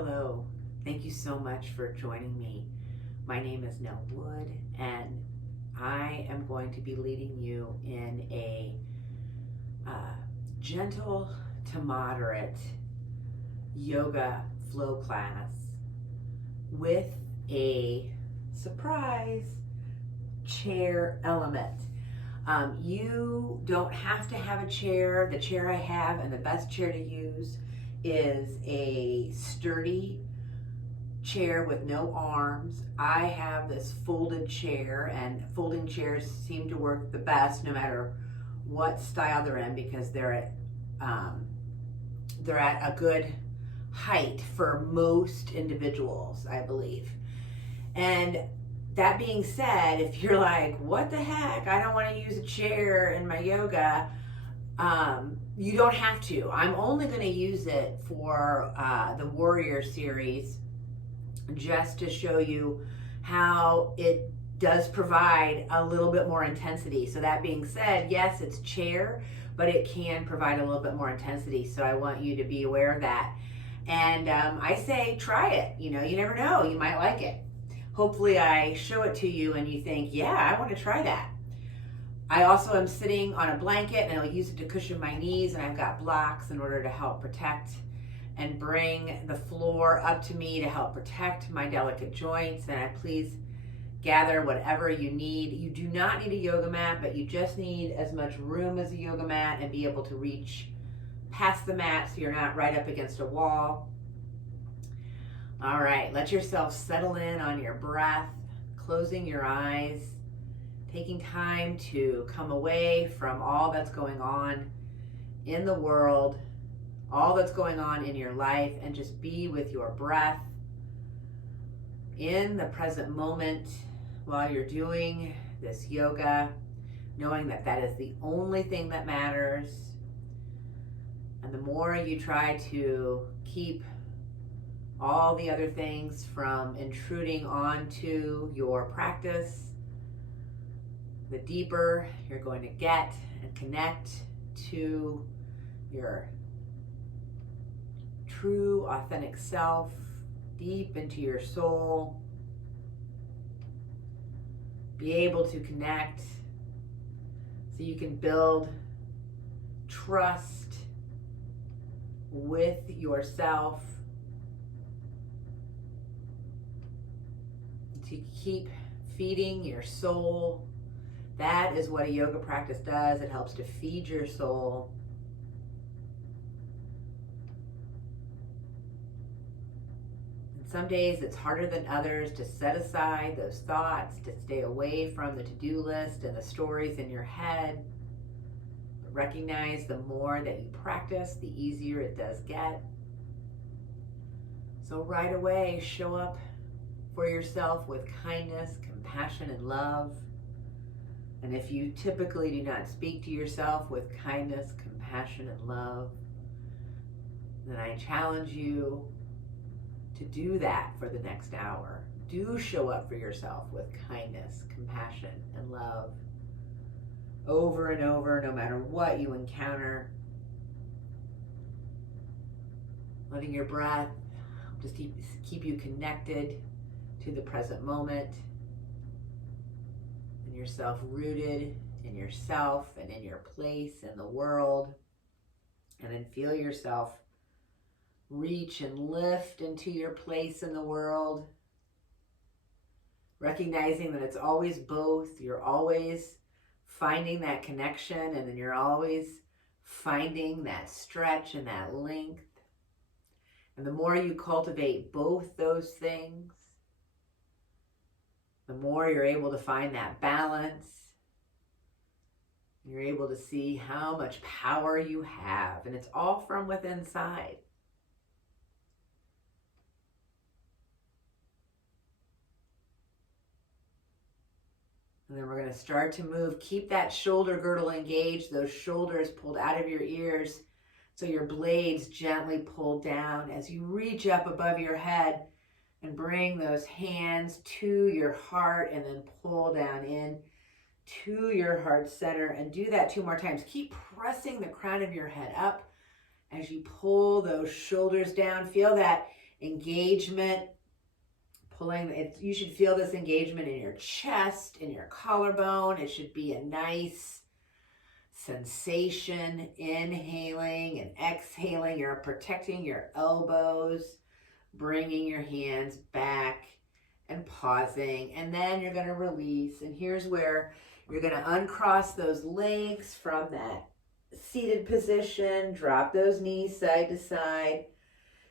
Hello. Thank you so much for joining me. My name is Nell Wood, and I am going to be leading you in a uh, gentle to moderate yoga flow class with a surprise chair element. You don't have to have a chair. The chair I have and the best chair to use is a sturdy chair with no arms. I have this folded chair, and folding chairs seem to work the best no matter what style they're in because um, they're at a good height for most individuals, I believe. And that being said, if you're like, what the heck, I don't want to use a chair in my yoga, you don't have to. I'm only going to use it for the Warrior series just to show you how it does provide a little bit more intensity. So that being said, yes, it's chair, but it can provide a little bit more intensity. So I want you to be aware of that. And I say try it. You never know. You might like it. Hopefully I show it to you and you think, yeah, I want to try that. I also am sitting on a blanket and I'll use it to cushion my knees, and I've got blocks in order to help protect and bring the floor up to me to help protect my delicate joints. And please gather whatever you need. You do not need a yoga mat, but you just need as much room as a yoga mat and be able to reach past the mat so you're not right up against a wall. All right, let yourself settle in on your breath, closing your eyes, taking time to come away from all that's going on in the world, all that's going on in your life, and just be with your breath in the present moment while you're doing this yoga, knowing that that is the only thing that matters. And the more you try to keep all the other things from intruding onto your practice, the deeper you're going to get and connect to your true, authentic self, deep into your soul. Be able to connect so you can build trust with yourself, to keep feeding your soul. That is what a yoga practice does. It helps to feed your soul. And some days it's harder than others to set aside those thoughts, to stay away from the to-do list and the stories in your head. But recognize the more that you practice, the easier it does get. So right away, show up for yourself with kindness, compassion, and love. And if you typically do not speak to yourself with kindness, compassion, and love, then I challenge you to do that for the next hour. Do show up for yourself with kindness, compassion, and love over and over, no matter what you encounter. Letting your breath just keep you connected to the present moment, and yourself rooted in yourself and in your place in the world. And then feel yourself reach and lift into your place in the world, recognizing that it's always both. You're always finding that connection, and then you're always finding that stretch and that length. And the more you cultivate both those things, the more you're able to find that balance. You're able to see how much power you have, and it's all from within inside. And then we're going to start to move. Keep that shoulder girdle engaged, those shoulders pulled out of your ears, so your blades gently pull down as you reach up above your head and bring those hands to your heart, and then pull down in to your heart center, and do that 2 more times. Keep pressing the crown of your head up as you pull those shoulders down. Feel that engagement, pulling it. You should feel this engagement in your chest, in your collarbone. It should be a nice sensation, inhaling and exhaling. You're protecting your elbows, bringing your hands back and pausing, and then you're going to release. And here's where you're going to uncross those legs from that seated position, drop those knees side to side,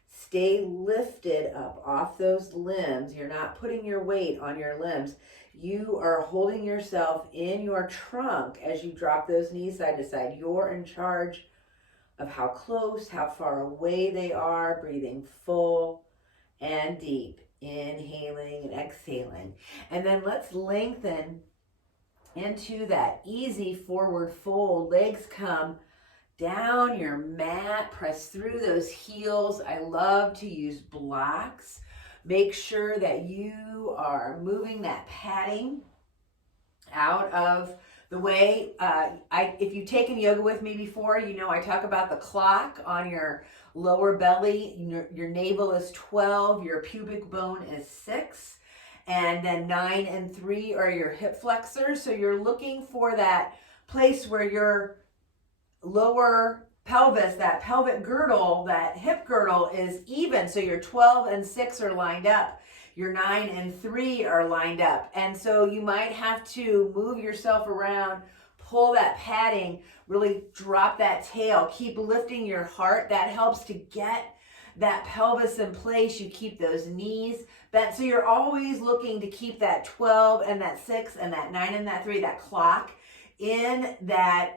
stay lifted up off those limbs. You're not putting your weight on your limbs. You are holding yourself in your trunk as you drop those knees side to side. You're in charge of how close, how far away they are, breathing full and deep, inhaling and exhaling. And then let's lengthen into that easy forward fold. Legs come down your mat, press through those heels. I love to use blocks. Make sure that you are moving that padding out of the way. If you've taken yoga with me before, you know I talk about the clock on your lower belly. Your navel is 12, your pubic bone is 6, and then 9 and 3 are your hip flexors. So you're looking for that place where your lower pelvis, that pelvic girdle, that hip girdle is even. So your 12 and 6 are lined up. Your 9 and 3 are lined up. And so you might have to move yourself around, pull that padding, really drop that tail, keep lifting your heart. That helps to get that pelvis in place. You keep those knees bent. So you're always looking to keep that 12 and that 6 and that 9 and that 3, that clock, in that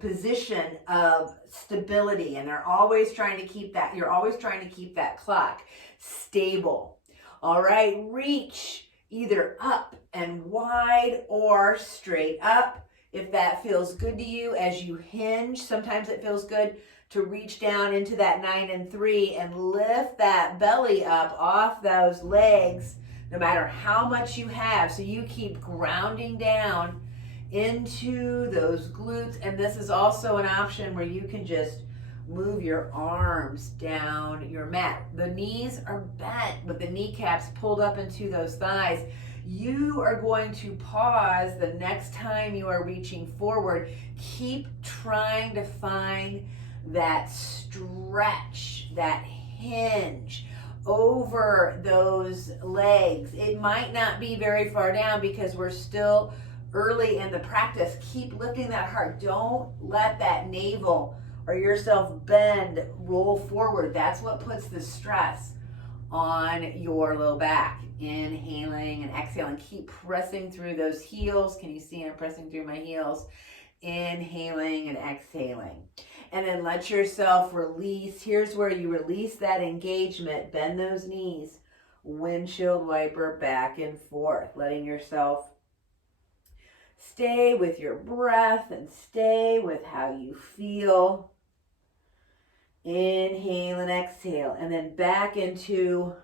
position of stability. And they're always trying to keep that, you're always trying to keep that clock stable. All right, reach either up and wide or straight up if that feels good to you as you hinge. Sometimes it feels good to reach down into that 9 and 3 and lift that belly up off those legs, no matter how much you have. So you keep grounding down into those glutes. And this is also an option where you can just move your arms down your mat. The knees are bent with the kneecaps pulled up into those thighs. You are going to pause the next time you are reaching forward. Keep trying to find that stretch, that hinge over those legs. It might not be very far down because we're still early in the practice. Keep lifting that heart. Don't let that navel or yourself bend, roll forward. That's what puts the stress on your low back. Inhaling and exhaling. Keep pressing through those heels. Can you see I'm pressing through my heels? Inhaling and exhaling. And then let yourself release. Here's where you release that engagement. Bend those knees. Windshield wiper back and forth. Letting yourself stay with your breath and stay with how you feel. Inhale and exhale. And then back into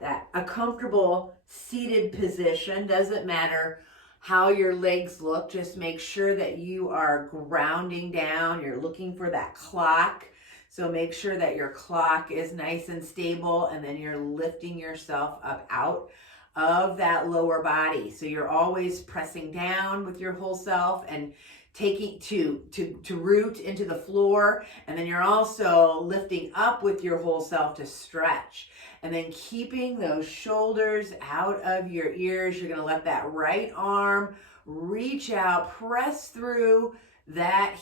that a comfortable seated position. Doesn't matter how your legs look. Just make sure that you are grounding down. You're looking for that clock. So make sure that your clock is nice and stable, and then you're lifting yourself up out of that lower body. So you're always pressing down with your whole self and taking to root into the floor. And then you're also lifting up with your whole self to stretch. And then keeping those shoulders out of your ears. You're going to let that right arm reach out, press through that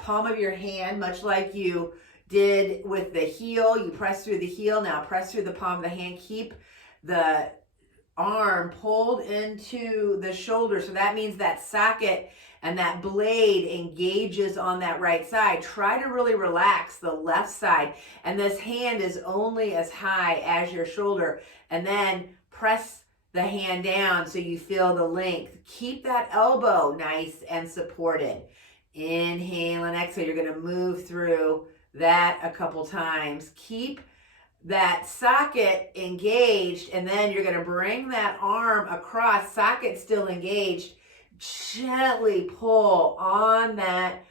palm of your hand, much like you did with the heel. You press through the heel. Now press through the palm of the hand. Keep the arm pulled into the shoulder. So that means that socket and that blade engages on that right side. Try to really relax the left side. And this hand is only as high as your shoulder. And then press the hand down so you feel the length. Keep that elbow nice and supported. Inhale and exhale. You're going to move through that a couple times. Keep that socket engaged, and then you're going to bring that arm across, socket still engaged. Gently pull on that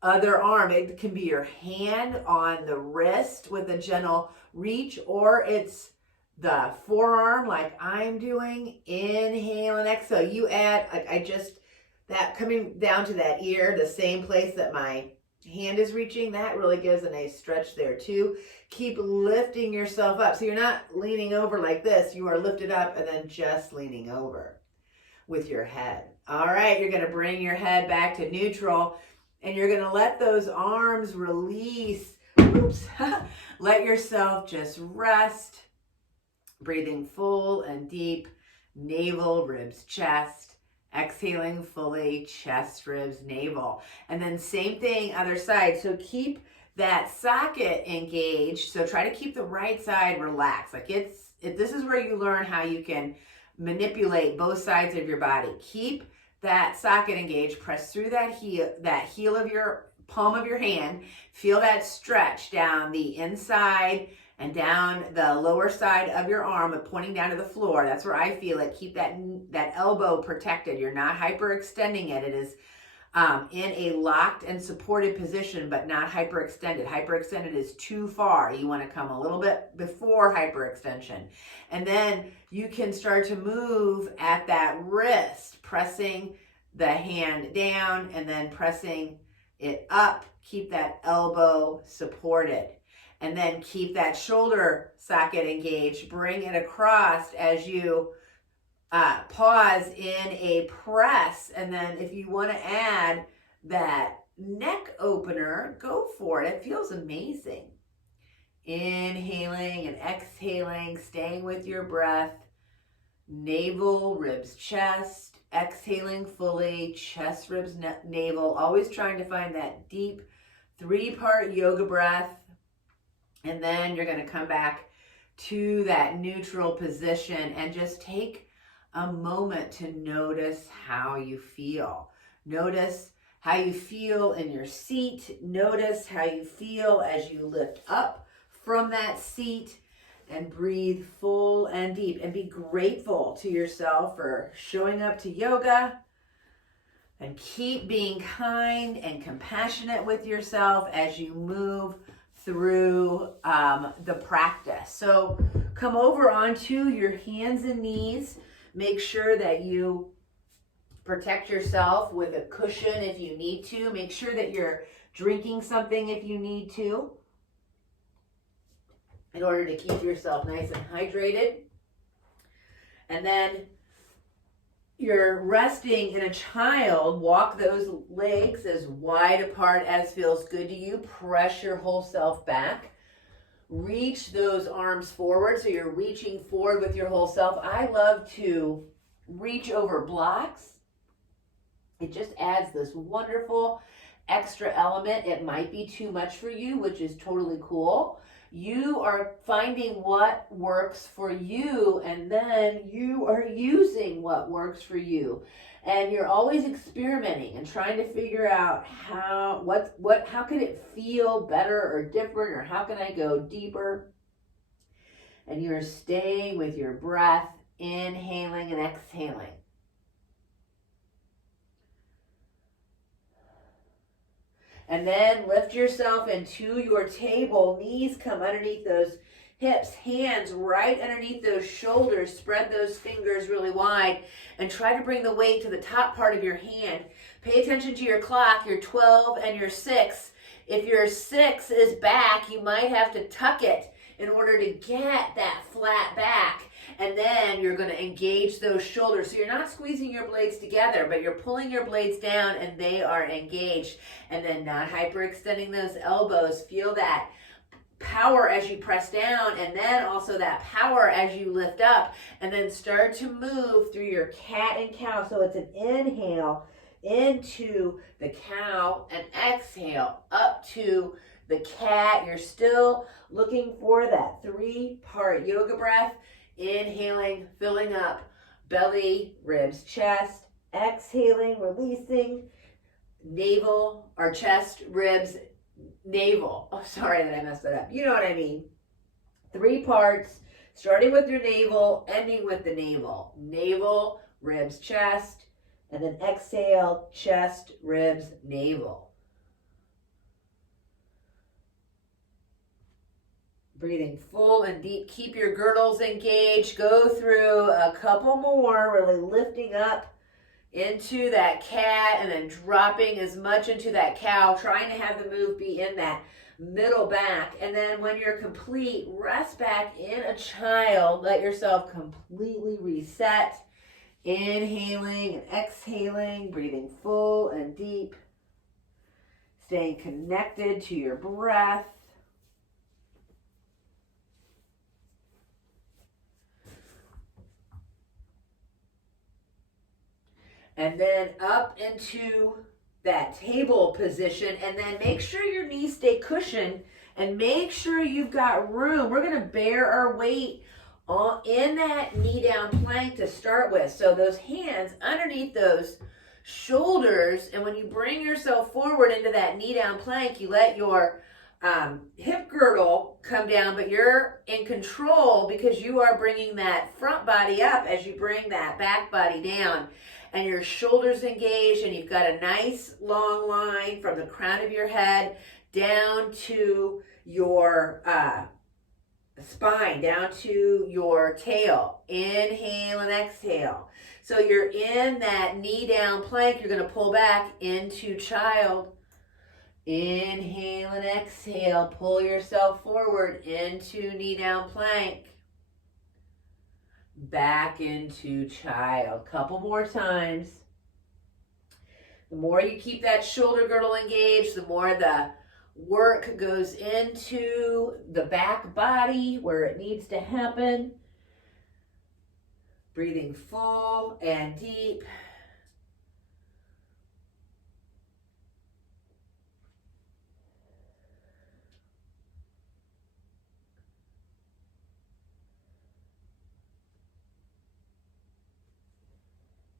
other arm. It can be your hand on the wrist with a gentle reach, or it's the forearm like I'm doing. Inhale and exhale. You add, that coming down to that ear, the same place that my hand is reaching, that really gives a nice stretch there too. Keep lifting yourself up. So you're not leaning over like this. You are lifted up and then just leaning over with your head. All right, you're going to bring your head back to neutral and you're going to let those arms release. Oops. Let yourself just rest. Breathing full and deep, navel, ribs, chest. Exhaling fully, chest, ribs, navel. And then same thing, other side. So keep that socket engaged. So try to keep the right side relaxed. Like this is where you learn how you can manipulate both sides of your body. Keep that socket engaged. Press through that heel of your palm of your hand. Feel that stretch down the inside and down the lower side of your arm, pointing down to the floor. That's where I feel it. Keep that elbow protected. You're not hyperextending it. It is in a locked and supported position, but not hyperextended. Hyperextended is too far. You want to come a little bit before hyperextension. And then you can start to move at that wrist, pressing the hand down and then pressing it up. Keep that elbow supported. And then keep that shoulder socket engaged. Bring it across as you pause in a press. And then if you want to add that neck opener, go for it. It feels amazing. Inhaling and exhaling, staying with your breath. Navel, ribs, chest. Exhaling fully, chest, ribs, navel. Always trying to find that deep 3-part yoga breath. And then you're going to come back to that neutral position and just take a moment to notice how you feel. Notice how you feel in your seat. Notice how you feel as you lift up from that seat and breathe full and deep. And be grateful to yourself for showing up to yoga. And keep being kind and compassionate with yourself as you move through the practice. So come over onto your hands and knees. Make sure that you protect yourself with a cushion if you need to. Make sure that you're drinking something if you need to, in order to keep yourself nice and hydrated. And then you're resting in a child. Walk those legs as wide apart as feels good to you. Press your whole self back. Reach those arms forward, so you're reaching forward with your whole self. I love to reach over blocks. It just adds this wonderful extra element. It might be too much for you, which is totally cool. You are finding what works for you, and then you are using what works for you. And you're always experimenting and trying to figure out how can it feel better or different, or how can I go deeper? And you're staying with your breath, inhaling and exhaling. And then lift yourself into your table. Knees come underneath those hips, hands right underneath those shoulders. Spread those fingers really wide and try to bring the weight to the top part of your hand. Pay attention to your clock, your 12 and your 6. If your 6 is back, you might have to tuck it in order to get that flat back. And then you're going to engage those shoulders. So you're not squeezing your blades together, but you're pulling your blades down and they are engaged. And then not hyperextending those elbows. Feel that power as you press down, and then also that power as you lift up. And then start to move through your cat and cow. So it's an inhale into the cow and exhale up to the cat. You're still looking for that 3-part yoga breath. Inhaling, filling up, belly, ribs, chest. Exhaling, releasing, navel, or chest, ribs, navel. Oh, sorry that I messed that up. You know what I mean. 3 parts, starting with your navel, ending with the navel. Navel, ribs, chest, and then exhale, chest, ribs, navel. Breathing full and deep. Keep your girdles engaged. Go through a couple more, really lifting up into that cat and then dropping as much into that cow, trying to have the move be in that middle back. And then when you're complete, rest back in a child. Let yourself completely reset. Inhaling and exhaling, breathing full and deep. Staying connected to your breath. And then up into that table position, and then make sure your knees stay cushioned and make sure you've got room. We're going to bear our weight in that knee down plank to start with. So those hands underneath those shoulders, and when you bring yourself forward into that knee down plank, you let your hip girdle come down, but you're in control because you are bringing that front body up as you bring that back body down. And your shoulders engaged, and you've got a nice long line from the crown of your head down to your spine, down to your tail. Inhale and exhale. So you're in that knee down plank. You're going to pull back into child. Inhale and exhale. Pull yourself forward into knee down plank. Back into child. Couple more times. The more you keep that shoulder girdle engaged, the more the work goes into the back body where it needs to happen. Breathing full and deep.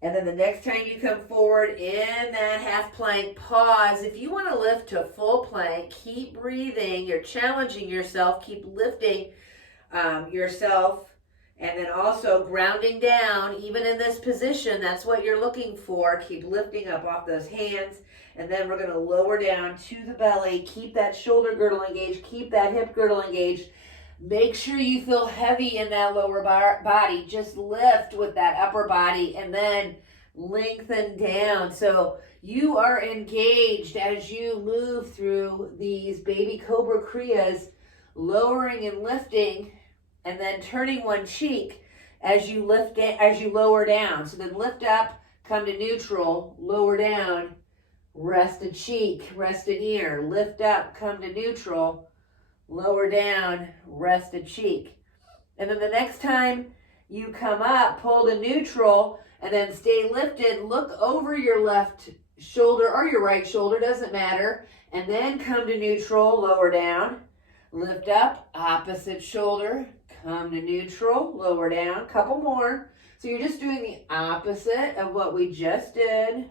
And then the next time you come forward in that half plank, pause. If you want to lift to full plank, keep breathing. You're challenging yourself. Keep lifting yourself. And then also grounding down, even in this position. That's what you're looking for. Keep lifting up off those hands. And then we're going to lower down to the belly. Keep that shoulder girdle engaged. Keep that hip girdle engaged. Make sure you feel heavy in that lower body. Just lift with that upper body and then lengthen down. So you are engaged as you move through these baby cobra kriyas, lowering and lifting, and then turning one cheek as you lift as you lower down. So then lift up, come to neutral, lower down, rest a cheek, rest an ear, lift up, come to neutral, lower down, rest a cheek. And then the next time you come up, pull to neutral, and then stay lifted. Look over your left shoulder or your right shoulder, doesn't matter. And then come to neutral, lower down, lift up, opposite shoulder, come to neutral, lower down. Couple more. So you're just doing the opposite of what we just did.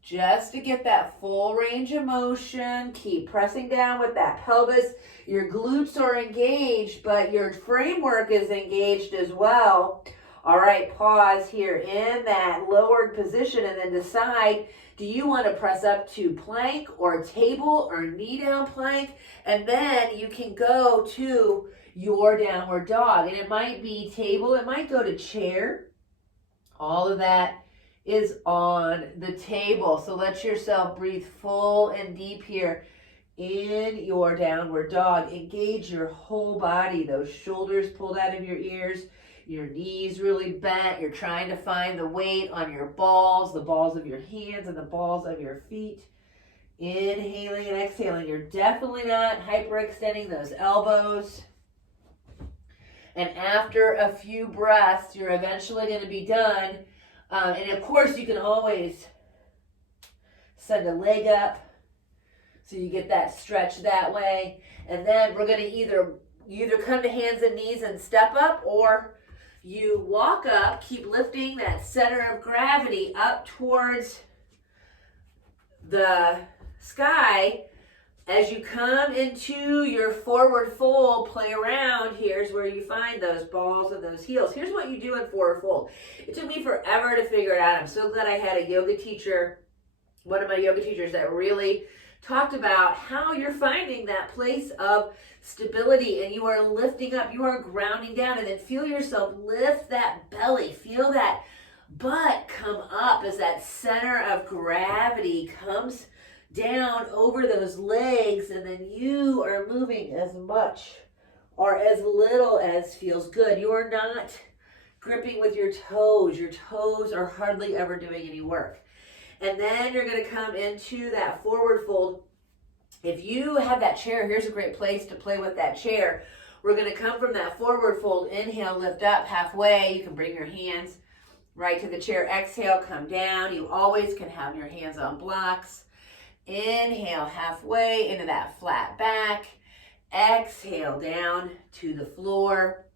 Just to get that full range of motion. Keep pressing down with that pelvis. Your glutes are engaged, but your framework is engaged as well. All right, pause here in that lowered position and then decide, do you want to press up to plank or table or knee down plank? And then you can go to your downward dog. And it might be table, it might go to chair. All of that is on the table. So let yourself breathe full and deep here in your downward dog. Engage your whole body. Those shoulders pulled out of your ears, your knees really bent. You're trying to find the weight on your balls, the balls of your hands and the balls of your feet. Inhaling and exhaling. You're definitely not hyperextending those elbows. And after a few breaths, you're eventually going to be done. And of course, you can always send a leg up so you get that stretch that way. And then we're going to either come to hands and knees and step up, or you walk up, keep lifting that center of gravity up towards the sky. As you come into your forward fold, play around. Here's where you find those balls and those heels. Here's what you do in forward fold. It took me forever to figure it out. I'm so glad I had a yoga teacher, one of my yoga teachers, that really talked about how you're finding that place of stability and you are lifting up, you are grounding down, and then feel yourself lift that belly. Feel that butt come up as that center of gravity comes down over those legs, and then you are moving as much or as little as feels good. You are not gripping with your toes. Your toes are hardly ever doing any work. And then you're going to come into that forward fold. If you have that chair, here's a great place to play with that chair. We're going to come from that forward fold. Inhale, lift up halfway. You can bring your hands right to the chair. Exhale, come down. You always can have your hands on blocks. Inhale halfway into that flat back. Exhale down to the floor.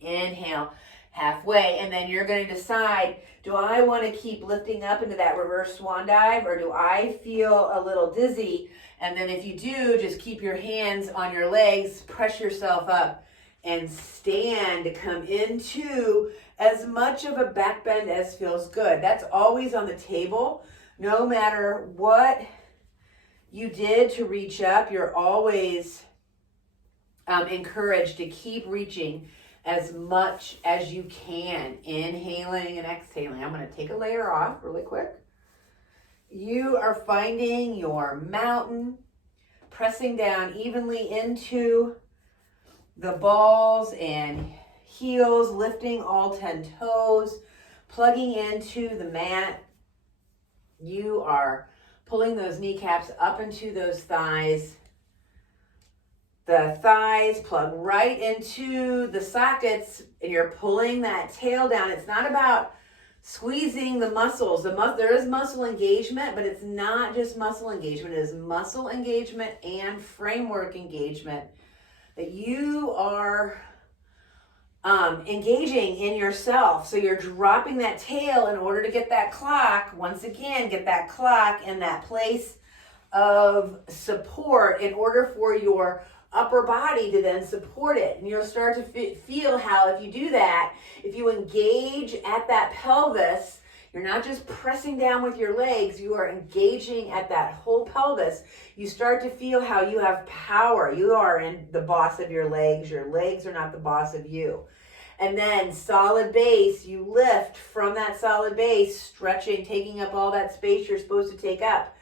Inhale halfway, and then you're going to decide, do I want to keep lifting up into that reverse swan dive, or do I feel a little dizzy? And then if you do, just keep your hands on your legs, press yourself up, and stand to come into as much of a back bend as feels good. That's always on the table. No matter what you did to reach up, you're always encouraged to keep reaching as much as you can. Inhaling and exhaling. I'm going to take a layer off really quick. You are finding your mountain, pressing down evenly into the balls and heels, lifting all 10 toes, plugging into the mat. You are pulling those kneecaps up into those thighs. The thighs plug right into the sockets, and you're pulling that tail down. It's not about squeezing the muscles. There is muscle engagement, but it's not just muscle engagement. It is muscle engagement and framework engagement that you are engaging in yourself. So you're dropping that tail in order to get that clock. Once again, get that clock in that place of support in order for your upper body to then support it. And you'll start to feel how, if you do that, if you engage at that pelvis, you're not just pressing down with your legs, you are engaging at that whole pelvis. You start to feel how you have power. You are in the boss of your legs. Your legs are not the boss of you. And then solid base, you lift from that solid base, stretching, taking up all that space you're supposed to take up.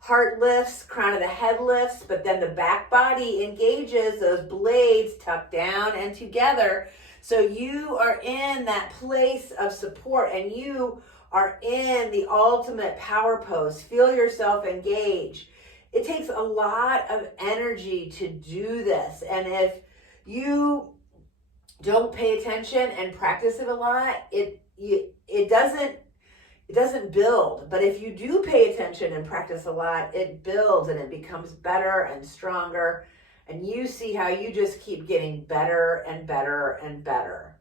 Heart lifts, crown of the head lifts, but then the back body engages, those blades tuck down and together. So you are in that place of support, and you are in the ultimate power pose. Feel yourself engage. It takes a lot of energy to do this. And if you don't pay attention and practice it a lot, it doesn't build. But if you do pay attention and practice a lot, it builds and it becomes better and stronger. And you see how you just keep getting better and better and better.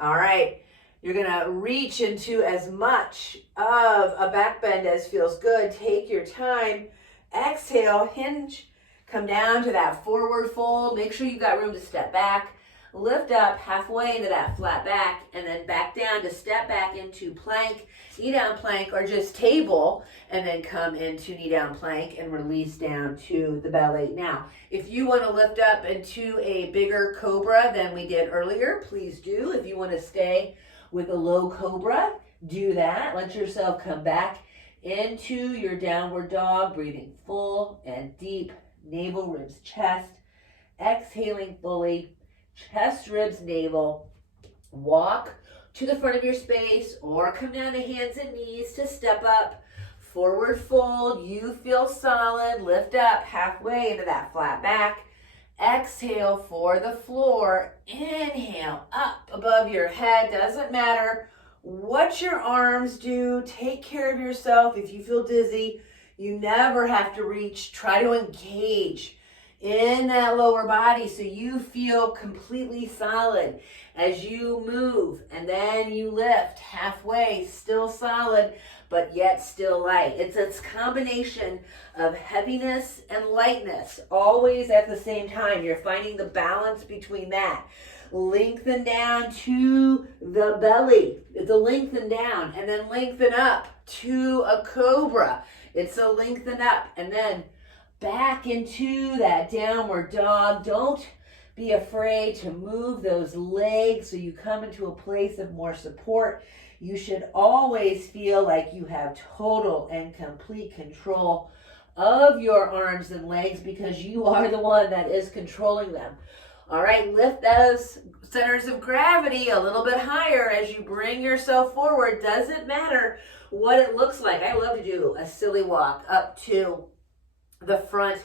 All right. You're going to reach into as much of a back bend as feels good. Take your time. Exhale, hinge, come down to that forward fold. Make sure you've got room to step back. Lift up halfway into that flat back, and then back down to step back into plank, knee down plank, or just table, and then come into knee down plank and release down to the belly. Now, if you want to lift up into a bigger cobra than we did earlier, please do. If you want to stay with a low cobra, do that. Let yourself come back into your downward dog, breathing full and deep, navel, ribs, chest, exhaling fully. Chest, ribs, navel. Walk to the front of your space or come down to hands and knees to step up. Forward fold. You feel solid. Lift up halfway into that flat back. Exhale for the floor. Inhale up above your head. Doesn't matter what your arms do. Take care of yourself. If you feel dizzy, you never have to reach. Try to engage in that lower body so you feel completely solid as you move, and then you lift halfway, still solid but yet still light. It's a combination of heaviness and lightness always at the same time. You're finding the balance between that. lengthen down to the belly. It's a lengthen down, and then lengthen up to a cobra. It's a lengthen up, and then back into that downward dog. Don't be afraid to move those legs so you come into a place of more support. You should always feel like you have total and complete control of your arms and legs because you are the one that is controlling them. All right, lift those centers of gravity a little bit higher as you bring yourself forward. Doesn't matter what it looks like. I love to do a silly walk up to the front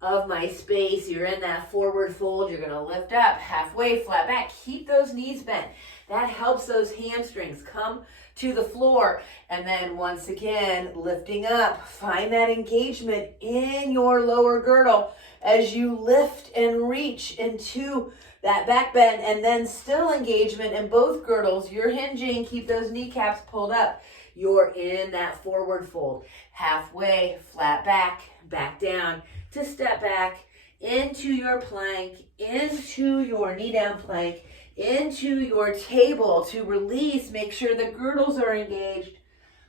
of my space. You're in that forward fold. You're going to lift up halfway, flat back. Keep those knees bent. That helps those hamstrings come to the floor. And then once again, lifting up. Find that engagement in your lower girdle as you lift and reach into that back bend, and then still engagement in both girdles. You're hinging. Keep those kneecaps pulled up. You're in that forward fold. Halfway, flat back, back down to step back into your plank, into your knee down plank, into your table to release. Make sure the girdles are engaged.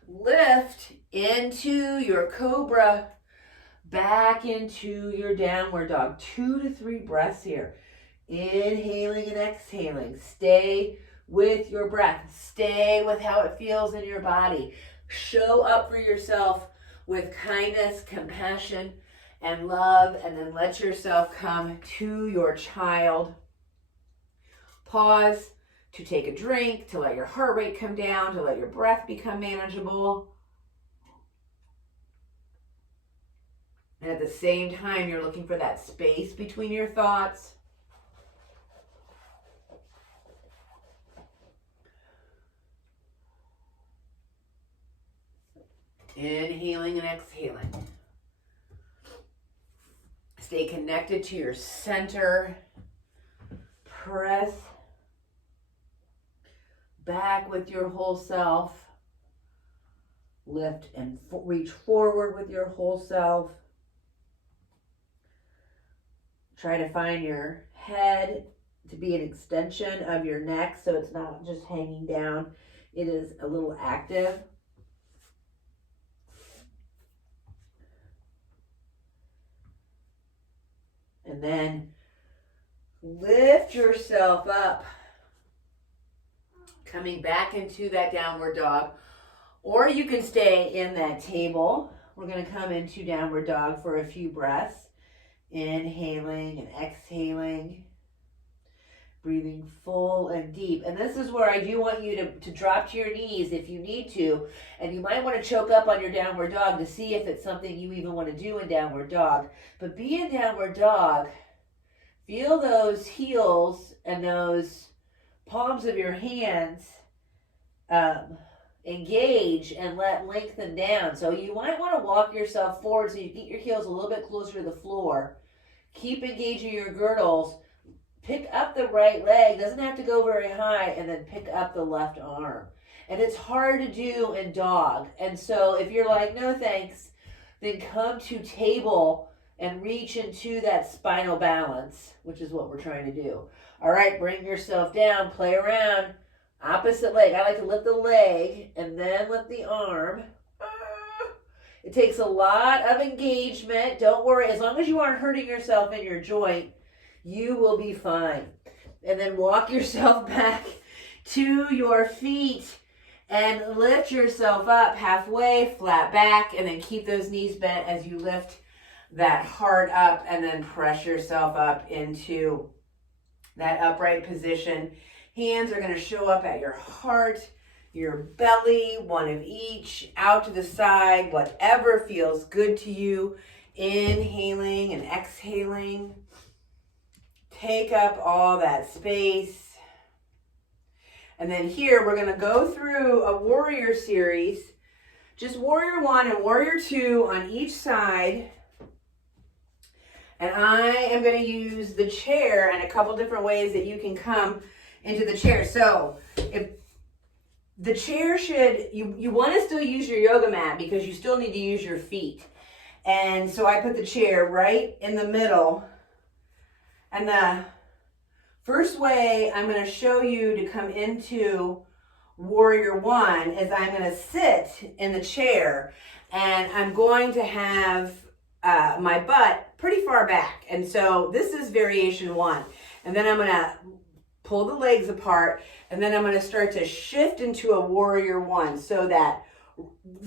Lift into your cobra, back into your downward dog. 2 to 3 breaths here. Inhaling and exhaling. Stay with your breath. Stay with how it feels in your body. Show up for yourself with kindness, compassion, and love, and then let yourself come to your child. Pause to take a drink, to let your heart rate come down, to let your breath become manageable. And at the same time, you're looking for that space between your thoughts. Inhaling and exhaling. Stay connected to your center. Press back with your whole self. Lift and reach forward with your whole self. Try to find your head to be an extension of your neck so it's not just hanging down. It is a little active. And then lift yourself up, coming back into that downward dog. Or you can stay in that table. We're going to come into downward dog for a few breaths. Inhaling and exhaling. Breathing full and deep. And this is where I do want you to drop to your knees if you need to. And you might want to choke up on your downward dog to see if it's something you even want to do in downward dog. But be in downward dog. Feel those heels and those palms of your hands engage and let lengthen down. So you might want to walk yourself forward so you get your heels a little bit closer to the floor. Keep engaging your girdles. Pick up the right leg, doesn't have to go very high, and then pick up the left arm. And it's hard to do in dog. And so if you're like, no thanks, then come to table and reach into that spinal balance, which is what we're trying to do. All right, bring yourself down, play around. Opposite leg. I like to lift the leg and then lift the arm. It takes a lot of engagement. Don't worry, as long as you aren't hurting yourself in your joint, you will be fine. And then walk yourself back to your feet and lift yourself up halfway, flat back, and then keep those knees bent as you lift that heart up and then press yourself up into that upright position. Hands are going to show up at your heart, your belly, one of each, out to the side, whatever feels good to you. Inhaling and exhaling. Take up all that space. And then here we're going to go through a warrior series. Just warrior 1 and warrior 2 on each side. And I am going to use the chair and a couple different ways that you can come into the chair. So if the chair you want to still use your yoga mat because you still need to use your feet. And so I put the chair right in the middle. And the First way I'm going to show you to come into Warrior One is I'm going to sit in the chair, and I'm going to have my butt pretty far back. And so this is variation one. And then I'm going to pull the legs apart, and then I'm going to start to shift into a Warrior One, so that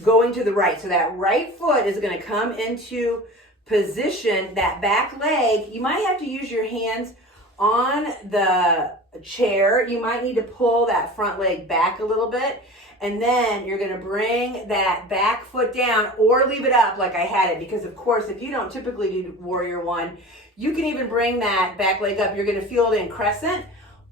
going to the right. So that right foot is going to come into position. That back leg, you might have to use your hands on the chair. You might need to pull that front leg back a little bit, and then you're going to bring that back foot down or leave it up like I had it, because of course if you don't typically do Warrior One, you can even bring that back leg up. You're going to feel it in crescent,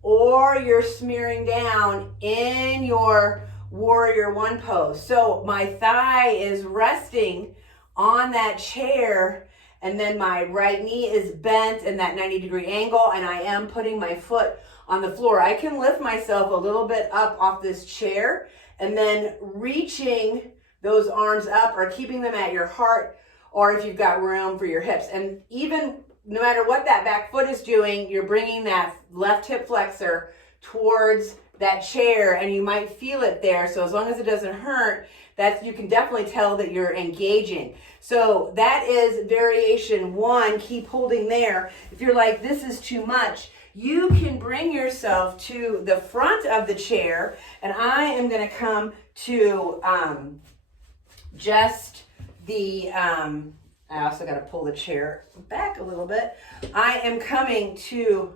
or you're smearing down in your Warrior One pose. So my thigh is resting on that chair, and then my right knee is bent in that 90-degree angle, and I am putting my foot on the floor. I can lift myself a little bit up off this chair, and then reaching those arms up or keeping them at your heart, or if you've got room for your hips. And even no matter what that back foot is doing, you're bringing that left hip flexor towards that chair, and you might feel it there. So as long as it doesn't hurt, you can definitely tell that you're engaging. So that is variation one. Keep holding there. If you're like, this is too much, you can bring yourself to the front of the chair, and I am going to come to just the, I also got to pull the chair back a little bit. I am coming to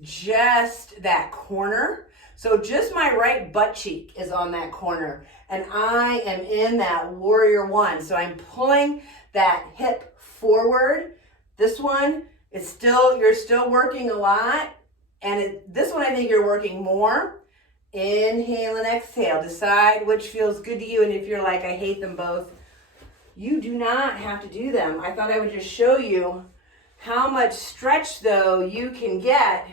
just that corner. So just my right butt cheek is on that corner, and I am in that Warrior One. So I'm pulling that hip forward. This one is you're still working a lot. And this one, I think you're working more. Inhale and exhale. Decide which feels good to you. And if you're like, I hate them both, you do not have to do them. I thought I would just show you how much stretch, though, you can get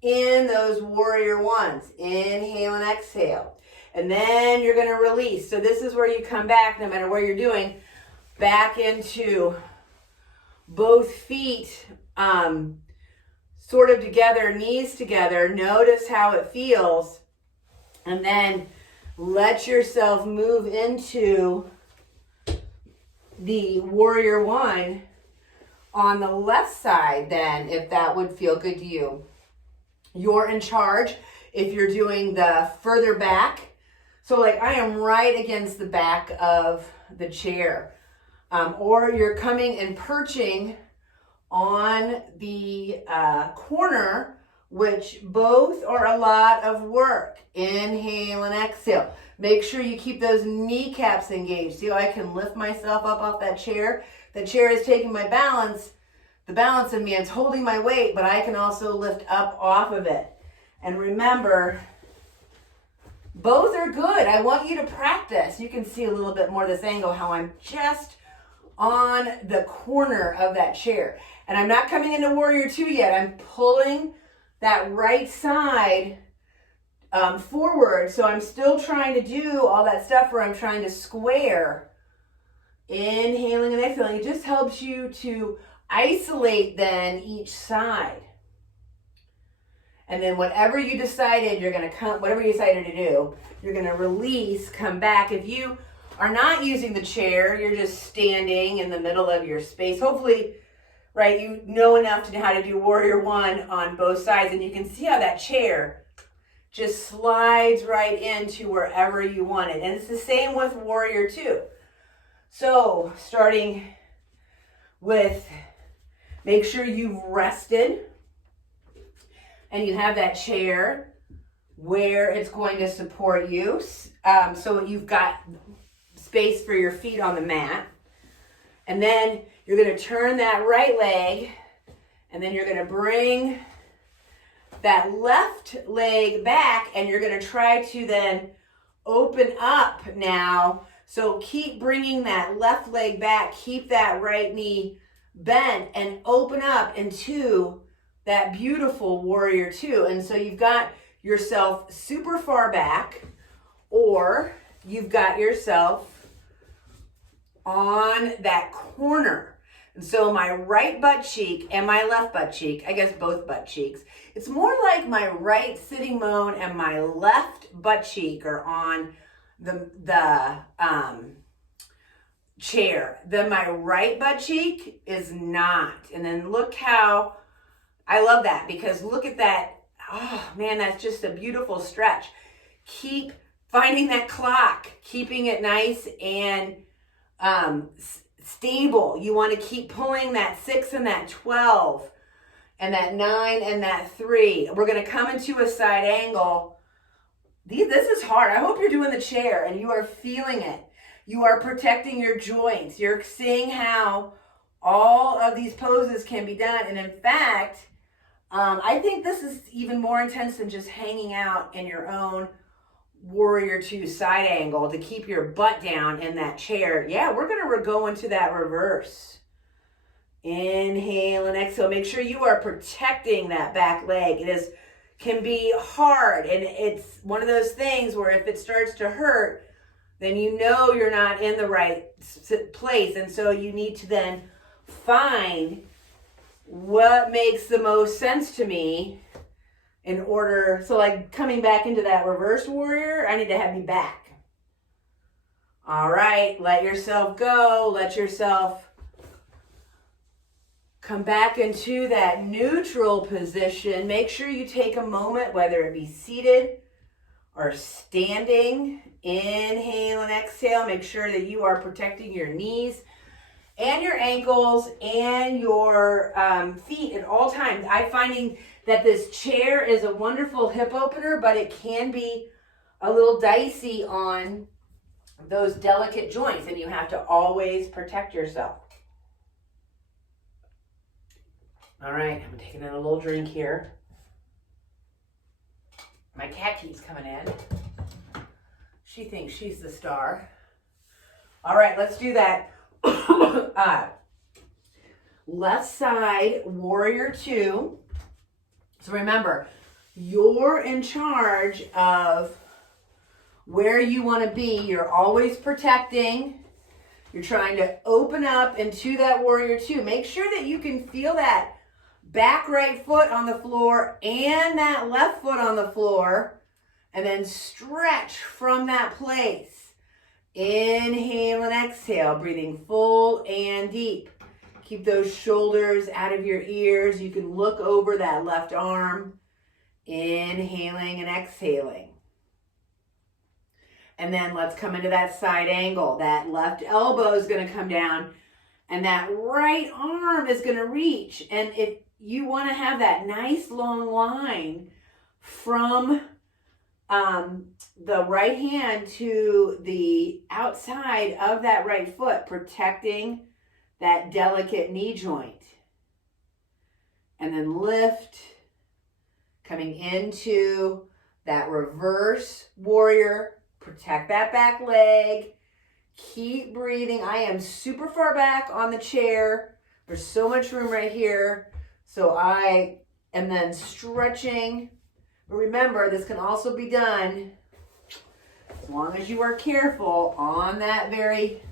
in those Warrior Ones. Inhale and exhale. And then you're going to release. So this is where you come back, no matter what you're doing, back into both feet sort of together, knees together. Notice how it feels. And then let yourself move into the Warrior One on the left side then, if that would feel good to you. You're in charge if you're doing the further back. So like I am right against the back of the chair. Or you're coming and perching on the corner, which both are a lot of work. Inhale and exhale. Make sure you keep those kneecaps engaged. See how I can lift myself up off that chair? The chair is taking my balance, the balance of me. It's holding my weight, but I can also lift up off of it. And remember, both are good. I want you to practice. You can see a little bit more this angle, how I'm just on the corner of that chair. And I'm not coming into Warrior Two yet. I'm pulling that right side forward. So I'm still trying to do all that stuff where I'm trying to square. Inhaling and exhaling. It just helps you to isolate then each side. And then whatever you decided you're going to come, whatever you decided to do, you're going to release, come back. If you are not using the chair, you're just standing in the middle of your space. Hopefully, right, you know enough to know how to do Warrior One on both sides. And you can see how that chair just slides right into wherever you want it. And it's the same with Warrior Two. So starting with, make sure you've rested and you have that chair where it's going to support you. So you've got space for your feet on the mat. And then you're going to turn that right leg, and then you're going to bring that left leg back, and you're going to try to then open up now. So keep bringing that left leg back, keep that right knee bent, and open up into that beautiful Warrior Two. And so you've got yourself super far back, or you've got yourself on that corner. And so my right butt cheek and my left butt cheek, I guess both butt cheeks, it's more like my right sitting bone and my left butt cheek are on the chair. Then my right butt cheek is not. And then look how, I love that because look at that. Oh man, that's just a beautiful stretch. Keep finding that clock, keeping it nice and stable. You want to keep pulling that 6 and that 12 and that 9 and that 3. We're going to come into a side angle. This is hard. I hope you're doing the chair and you are feeling it. You are protecting your joints. You're seeing how all of these poses can be done. And in fact, I think this is even more intense than just hanging out in your own Warrior 2 side angle to keep your butt down in that chair. Yeah, we're going to go into that reverse. Inhale and exhale. Make sure you are protecting that back leg. It can be hard, and it's one of those things where if it starts to hurt, then you know you're not in the right place, and so you need to then find what makes the most sense to me in order, so like coming back into that reverse warrior, I need to have me back. All right, let yourself go. Let yourself come back into that neutral position. Make sure you take a moment, whether it be seated or standing. Inhale and exhale. Make sure that you are protecting your knees and your ankles and your feet at all times. I'm finding that this chair is a wonderful hip opener, but it can be a little dicey on those delicate joints, and you have to always protect yourself. All right, I'm taking in a little drink here. My cat keeps coming in. She thinks she's the star. All right, let's do that. Left side, Warrior 2. So remember, you're in charge of where you want to be. You're always protecting. You're trying to open up into that Warrior 2. Make sure that you can feel that back right foot on the floor and that left foot on the floor, and then stretch from that place. Inhale and exhale, breathing full and deep. Keep those shoulders out of your ears. You can look over that left arm. Inhaling and exhaling. And then let's come into that side angle. That left elbow is going to come down and that right arm is going to reach. And if you want to have that nice long line from the right hand to the outside of that right foot, protecting that delicate knee joint. And then lift, coming into that reverse warrior. Protect that back leg. Keep breathing. I am super far back on the chair. There's so much room right here. So I am then stretching. But remember, this can also be done, as long as you are careful, on that very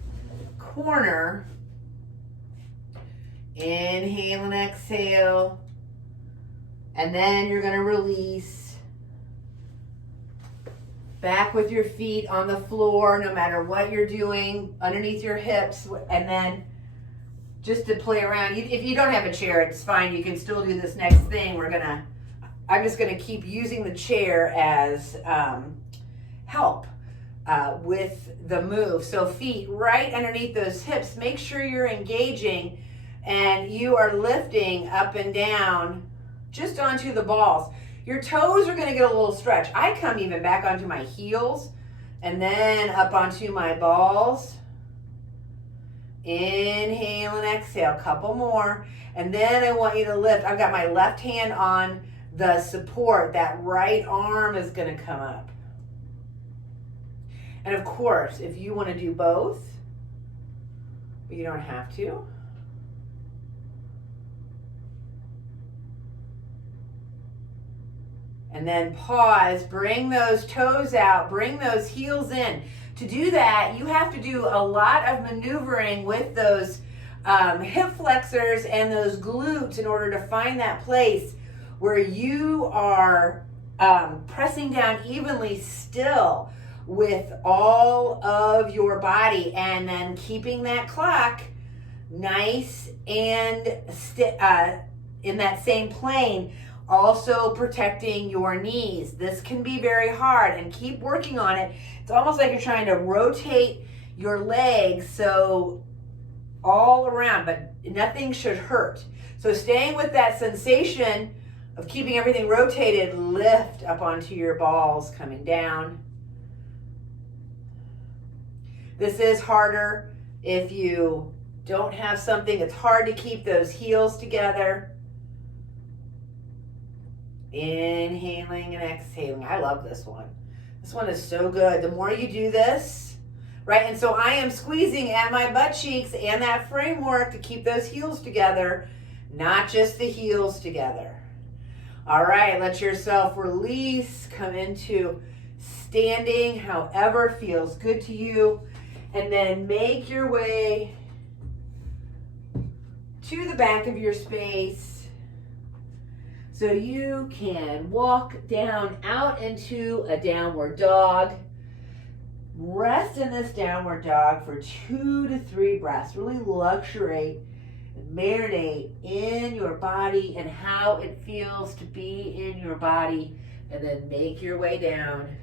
corner. Inhale and exhale. And then you're going to release. Back with your feet on the floor, no matter what you're doing, underneath your hips. And then just to play around. If you don't have a chair, it's fine. You can still do this next thing. I'm just going to keep using the chair as help with the move. So feet right underneath those hips. Make sure you're engaging and you are lifting up and down just onto the balls. Your toes are going to get a little stretch. I come even back onto my heels and then up onto my balls. Inhale and exhale. Couple more. And then I want you to lift. I've got my left hand on the support. That right arm is going to come up. And of course, if you want to do both, but you don't have to. And then pause, bring those toes out, bring those heels in. To do that, you have to do a lot of maneuvering with those hip flexors and those glutes in order to find that place where you are pressing down evenly still with all of your body, and then keeping that clock nice and in that same plane, also protecting your knees. This can be very hard, and keep working on it. It's almost like you're trying to rotate your legs so all around, but nothing should hurt. So staying with that sensation of keeping everything rotated, lift up onto your balls, coming down. This is harder if you don't have something. It's hard to keep those heels together. Inhaling and exhaling. I love this one. This one is so good. The more you do this, right? And so I am squeezing at my butt cheeks and that framework to keep those heels together, not just the heels together. All right, let yourself release, come into standing, however feels good to you, and then make your way to the back of your space so you can walk down out into a downward dog. Rest in this downward dog for 2 to 3 breaths. Really luxuriate and marinate in your body and how it feels to be in your body, and then make your way down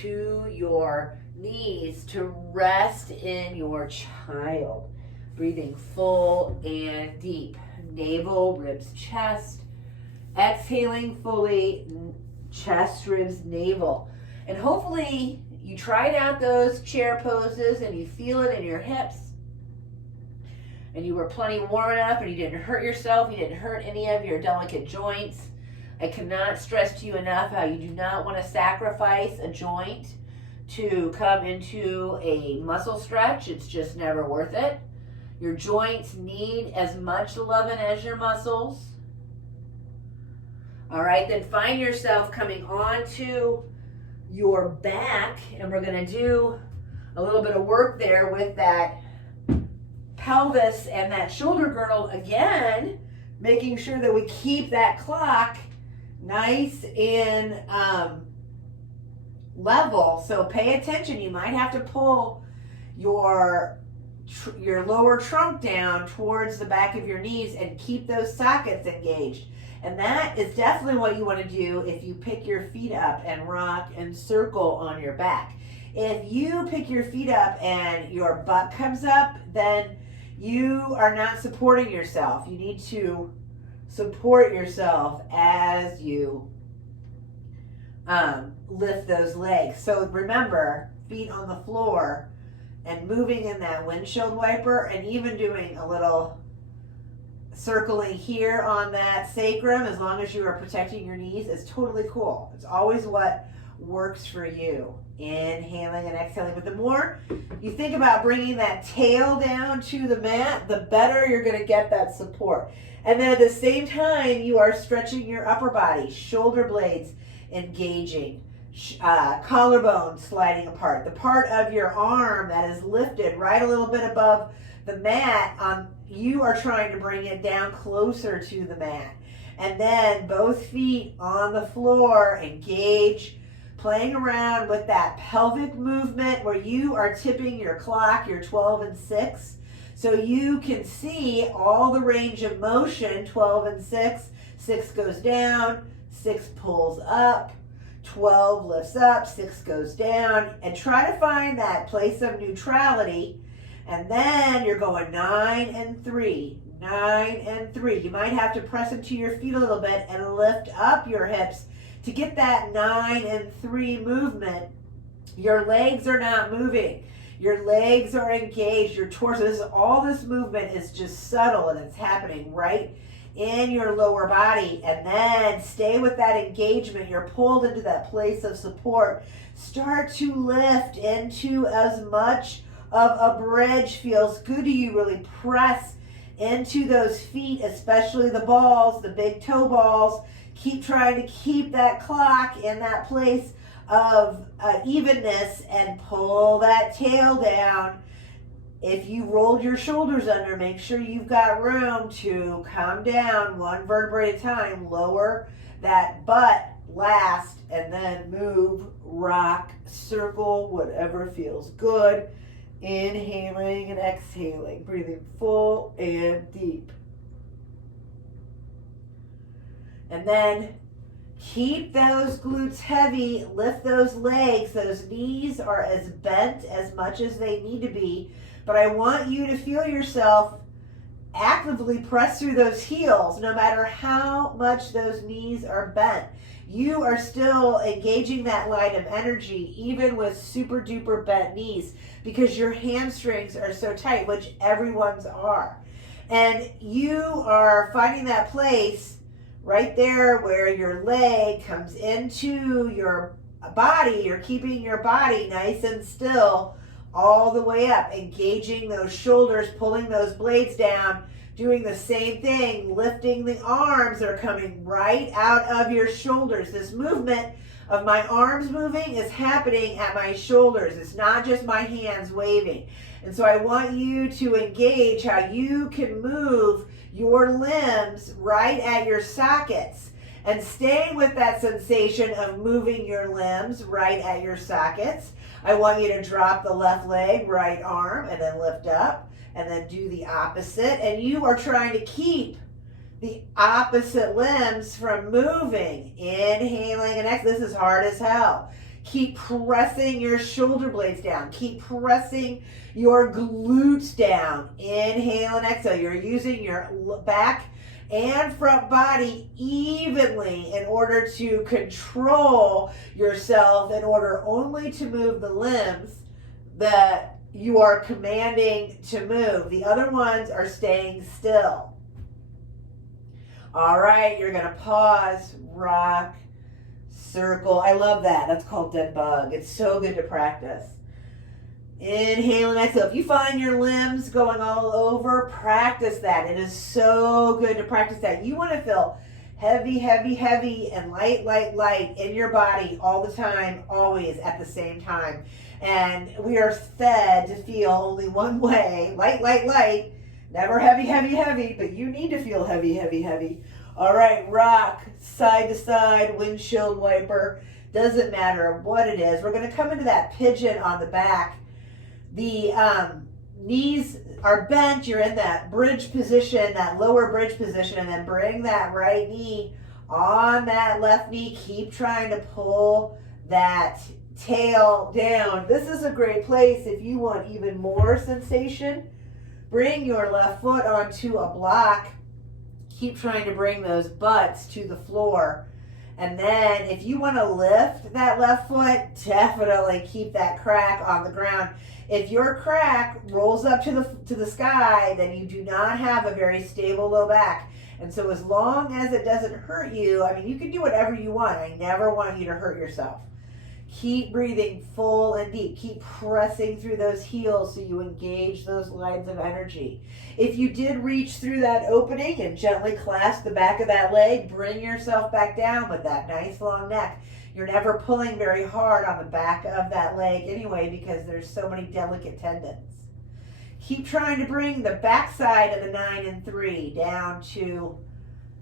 to your knees to rest in your child. Breathing full and deep. Navel, ribs, chest. Exhaling fully, chest, ribs, navel. And hopefully you tried out those chair poses and you feel it in your hips. And you were plenty warm enough and you didn't hurt yourself. You didn't hurt any of your delicate joints. I cannot stress to you enough how you do not want to sacrifice a joint to come into a muscle stretch. It's just never worth it. Your joints need as much loving as your muscles. All right, then find yourself coming onto your back, and we're going to do a little bit of work there with that pelvis and that shoulder girdle again, making sure that we keep that clock nice and level. So pay attention. You might have to pull your lower trunk down towards the back of your knees and keep those sockets engaged. And that is definitely what you want to do if you pick your feet up and rock and circle on your back. If you pick your feet up and your butt comes up, then you are not supporting yourself. You need to support yourself as you lift those legs. So remember, feet on the floor and moving in that windshield wiper, and even doing a little circling here on that sacrum, as long as you are protecting your knees, is totally cool. It's always what works for you. Inhaling and exhaling. But the more you think about bringing that tail down to the mat, the better you're going to get that support. And then at the same time, you are stretching your upper body, shoulder blades engaging, collarbone sliding apart. The part of your arm that is lifted right a little bit above the mat, you are trying to bring it down closer to the mat. And then both feet on the floor, engage, playing around with that pelvic movement where you are tipping your clock, your 12 and 6. So you can see all the range of motion, 12 and 6. 6 goes down, 6 pulls up, 12 lifts up, 6 goes down, and try to find that place of neutrality. And then you're going 9 and 3, 9 and 3. You might have to press into your feet a little bit and lift up your hips to get that 9 and 3 movement. Your legs are not moving. Your legs are engaged. Your torso, all this movement is just subtle, and it's happening right in your lower body. And then stay with that engagement. You're pulled into that place of support. Start to lift into as much of a bridge feels good to you. Really press into those feet, especially the balls, the big toe balls. Keep trying to keep that clock in that place of evenness, and pull that tail down. If you rolled your shoulders under, make sure you've got room to come down one vertebrae at a time. Lower that butt last, and then move, rock, circle, whatever feels good. Inhaling and exhaling, breathing full and deep. And then keep those glutes heavy, lift those legs. Those knees are as bent as much as they need to be, but I want you to feel yourself actively press through those heels no matter how much those knees are bent. You are still engaging that line of energy even with super duper bent knees because your hamstrings are so tight, which everyone's are. And you are finding that place right there where your leg comes into your body. You're keeping your body nice and still all the way up, engaging those shoulders, pulling those blades down, doing the same thing, lifting the arms that are coming right out of your shoulders. This movement of my arms moving is happening at my shoulders. It's not just my hands waving. And so I want you to engage how you can move your limbs right at your sockets. And stay with that sensation of moving your limbs right at your sockets. I want you to drop the left leg, right arm, and then lift up, and then do the opposite. And you are trying to keep the opposite limbs from moving. Inhaling and exhaling. This is hard as hell. Keep pressing your shoulder blades down. Keep pressing your glutes down. Inhale and exhale. You're using your back and front body evenly in order to control yourself, in order only to move the limbs that you are commanding to move. The other ones are staying still. All right, you're going to pause, rock, circle. I love that. That's called dead bug. It's so good to practice. Inhale and exhale. If you find your limbs going all over, practice that. It is so good to practice that. You want to feel heavy, heavy, heavy, and light, light, light in your body all the time, always at the same time. And we are fed to feel only one way, light, light, light, never heavy, heavy, heavy, but you need to feel heavy, heavy, heavy. All right, rock, side to side, windshield wiper, doesn't matter what it is. We're going to come into that pigeon on the back. The knees are bent. You're in that bridge position, that lower bridge position, and then bring that right knee on that left knee. Keep trying to pull that tail down. This is a great place if you want even more sensation. Bring your left foot onto a block. Keep trying to bring those butts to the floor. And then if you want to lift that left foot, definitely keep that crack on the ground. If your crack rolls up to the sky, then you do not have a very stable low back. And so as long as it doesn't hurt you, I mean, you can do whatever you want. I never want you to hurt yourself. Keep breathing full and deep. Keep pressing through those heels so you engage those lines of energy. If you did reach through that opening and gently clasp the back of that leg, bring yourself back down with that nice long neck. You're never pulling very hard on the back of that leg anyway because there's so many delicate tendons. Keep trying to bring the backside of the 9 and 3 down to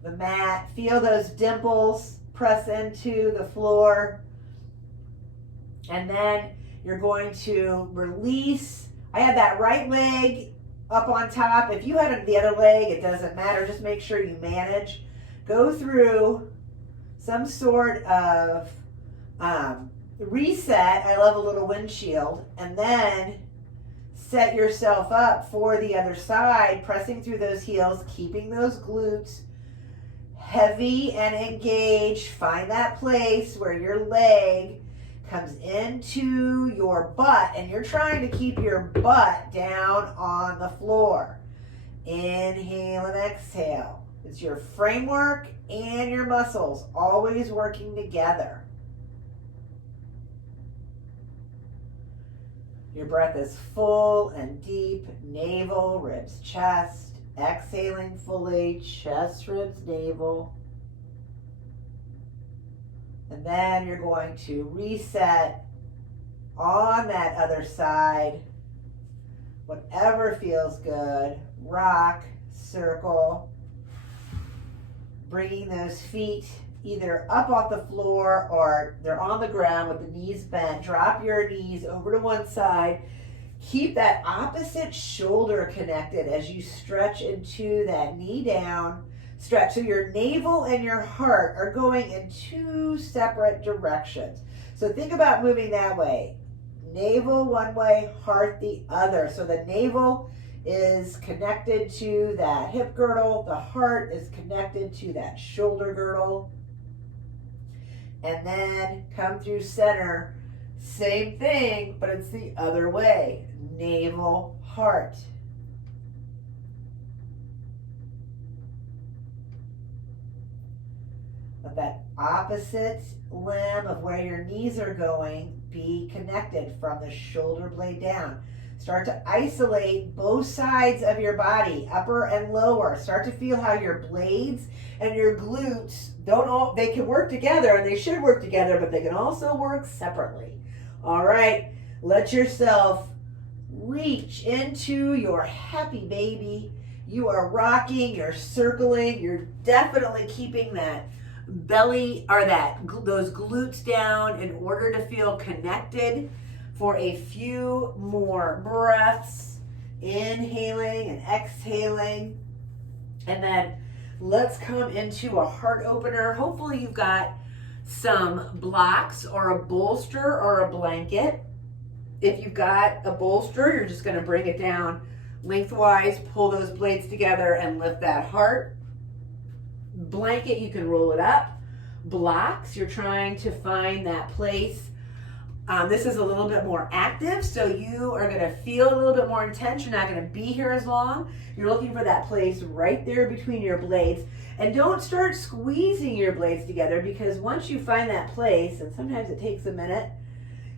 the mat. Feel those dimples press into the floor. And then you're going to release. I had that right leg up on top. If you had the other leg, it doesn't matter. Just make sure you manage. Go through some sort of reset. I love a little windshield. And then set yourself up for the other side, pressing through those heels, keeping those glutes heavy and engaged. Find that place where your leg comes into your butt and you're trying to keep your butt down on the floor. Inhale and exhale. It's your framework and your muscles always working together. Your breath is full and deep, navel, ribs, chest. Exhaling fully, chest, ribs, navel. And then you're going to reset on that other side Whatever feels good. Rock, circle, bringing those feet either up off the floor or they're on the ground with the knees bent. Drop your knees over to one side. Keep that opposite shoulder connected as you stretch into that knee down. Stretch. So your navel and your heart are going in two separate directions. So think about moving that way. Navel one way, heart the other. So the navel is connected to that hip girdle. The heart is connected to that shoulder girdle. And then come through center. Same thing, but it's the other way. Navel, heart. Let that opposite limb of where your knees are going be connected from the shoulder blade down. Start to isolate both sides of your body, upper and lower. Start to feel how your blades and your glutes they can work together, and they should work together, but they can also work separately. All right, let yourself reach into your happy baby. You are rocking, you're circling, you're definitely keeping that belly or those glutes down in order to feel connected for a few more breaths. Inhaling and exhaling. And then let's come into a heart opener. Hopefully you've got some blocks or a bolster or a blanket. If you've got a bolster, you're just going to bring it down lengthwise, pull those blades together and lift that heart. Blanket, you can roll it up. Blocks, you're trying to find that place. This is a little bit more active, so you are going to feel a little bit more intense. You're not going to be here as long. You're looking for that place right there between your blades. And don't start squeezing your blades together, because once you find that place, and sometimes it takes a minute,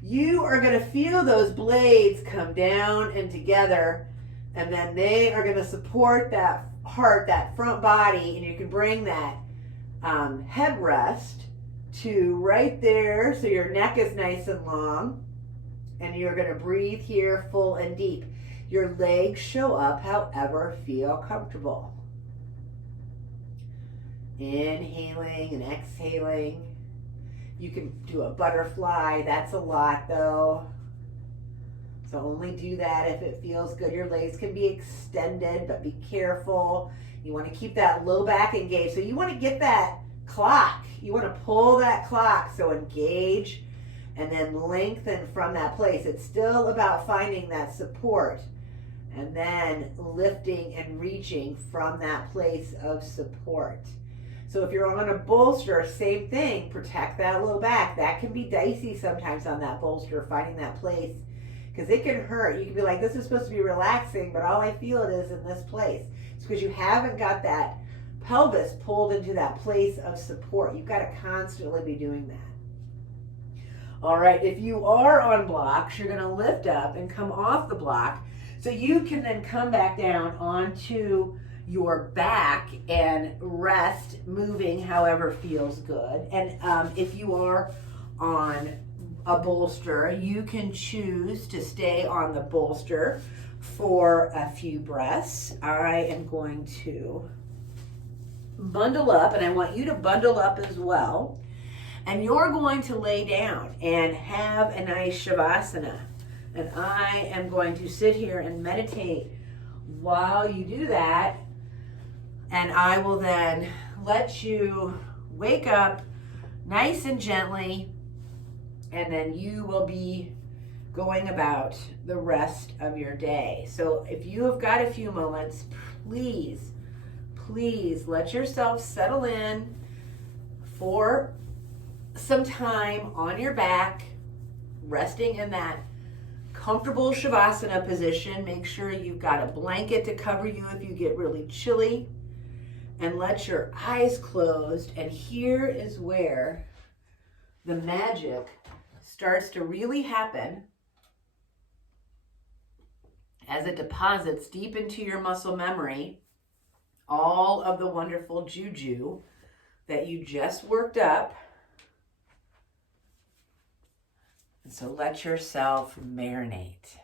you are going to feel those blades come down and together, and then they are going to support that heart, that front body, and you can bring that headrest to right there, so your neck is nice and long, and you're going to breathe here full and deep. Your legs show up however feel comfortable. Inhaling and exhaling. You can do a butterfly. That's a lot though. So only do that if it feels good. Your legs can be extended, but be careful. You want to keep that low back engaged. So you want to get that clock. You want to pull that clock. So engage and then lengthen from that place. It's still about finding that support and then lifting and reaching from that place of support. So if you're on a bolster, same thing, protect that low back. That can be dicey sometimes on that bolster, finding that place, because it can hurt. You can be like, this is supposed to be relaxing, but all I feel it is in this place. It's because you haven't got that pelvis pulled into that place of support. You've got to constantly be doing that. All right, if you are on blocks, you're going to lift up and come off the block, so you can then come back down onto your back and rest, moving however feels good. And if you are on a bolster, you can choose to stay on the bolster for a few breaths. I am going to bundle up, and I want you to bundle up as well. And you're going to lay down and have a nice Shavasana. And I am going to sit here and meditate while you do that. And I will then let you wake up nice and gently, and then you will be going about the rest of your day. So if you have got a few moments, please let yourself settle in for some time on your back, resting in that comfortable Shavasana position. Make sure you've got a blanket to cover you if you get really chilly. And let your eyes closed. And here is where the magic starts to really happen as it deposits deep into your muscle memory all of the wonderful juju that you just worked up. And so let yourself marinate.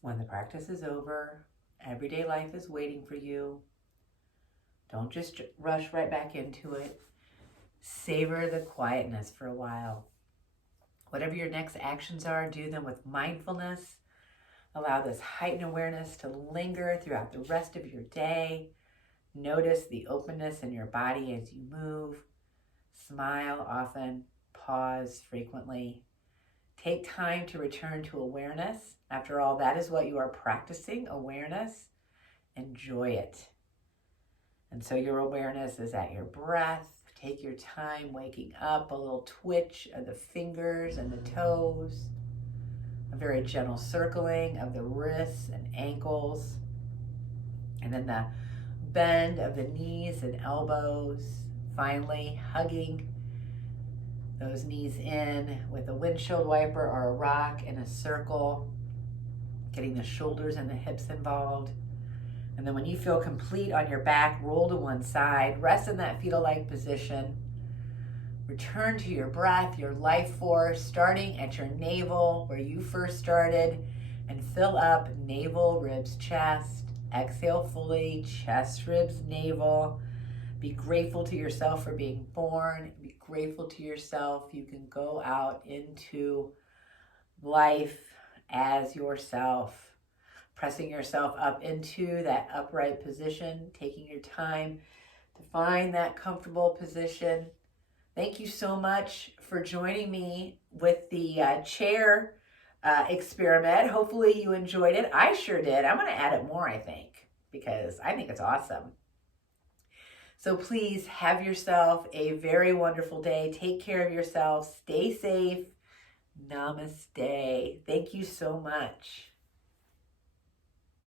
When the practice is over, everyday life is waiting for you. Don't just rush right back into it. Savor the quietness for a while. Whatever your next actions are, do them with mindfulness. Allow this heightened awareness to linger throughout the rest of your day. Notice the openness in your body as you move. Smile often. Pause frequently. Take time to return to awareness. After all, that is what you are practicing, awareness. Enjoy it. And so your awareness is at your breath. Take your time waking up, a little twitch of the fingers and the toes, a very gentle circling of the wrists and ankles, and then the bend of the knees and elbows. Finally, hugging those knees in with a windshield wiper or a rock in a circle, getting the shoulders and the hips involved. And then when you feel complete on your back, roll to one side, rest in that fetal-like position. Return to your breath, your life force, starting at your navel where you first started, and fill up navel, ribs, chest. Exhale fully, chest, ribs, navel. Be grateful to yourself for being born. Be grateful to yourself. You can go out into life as yourself. Pressing yourself up into that upright position, taking your time to find that comfortable position. Thank you so much for joining me with the chair experiment. Hopefully you enjoyed it. I sure did. I'm going to add it more, I think, because I think it's awesome. So please have yourself a very wonderful day. Take care of yourself. Stay safe. Namaste. Thank you so much.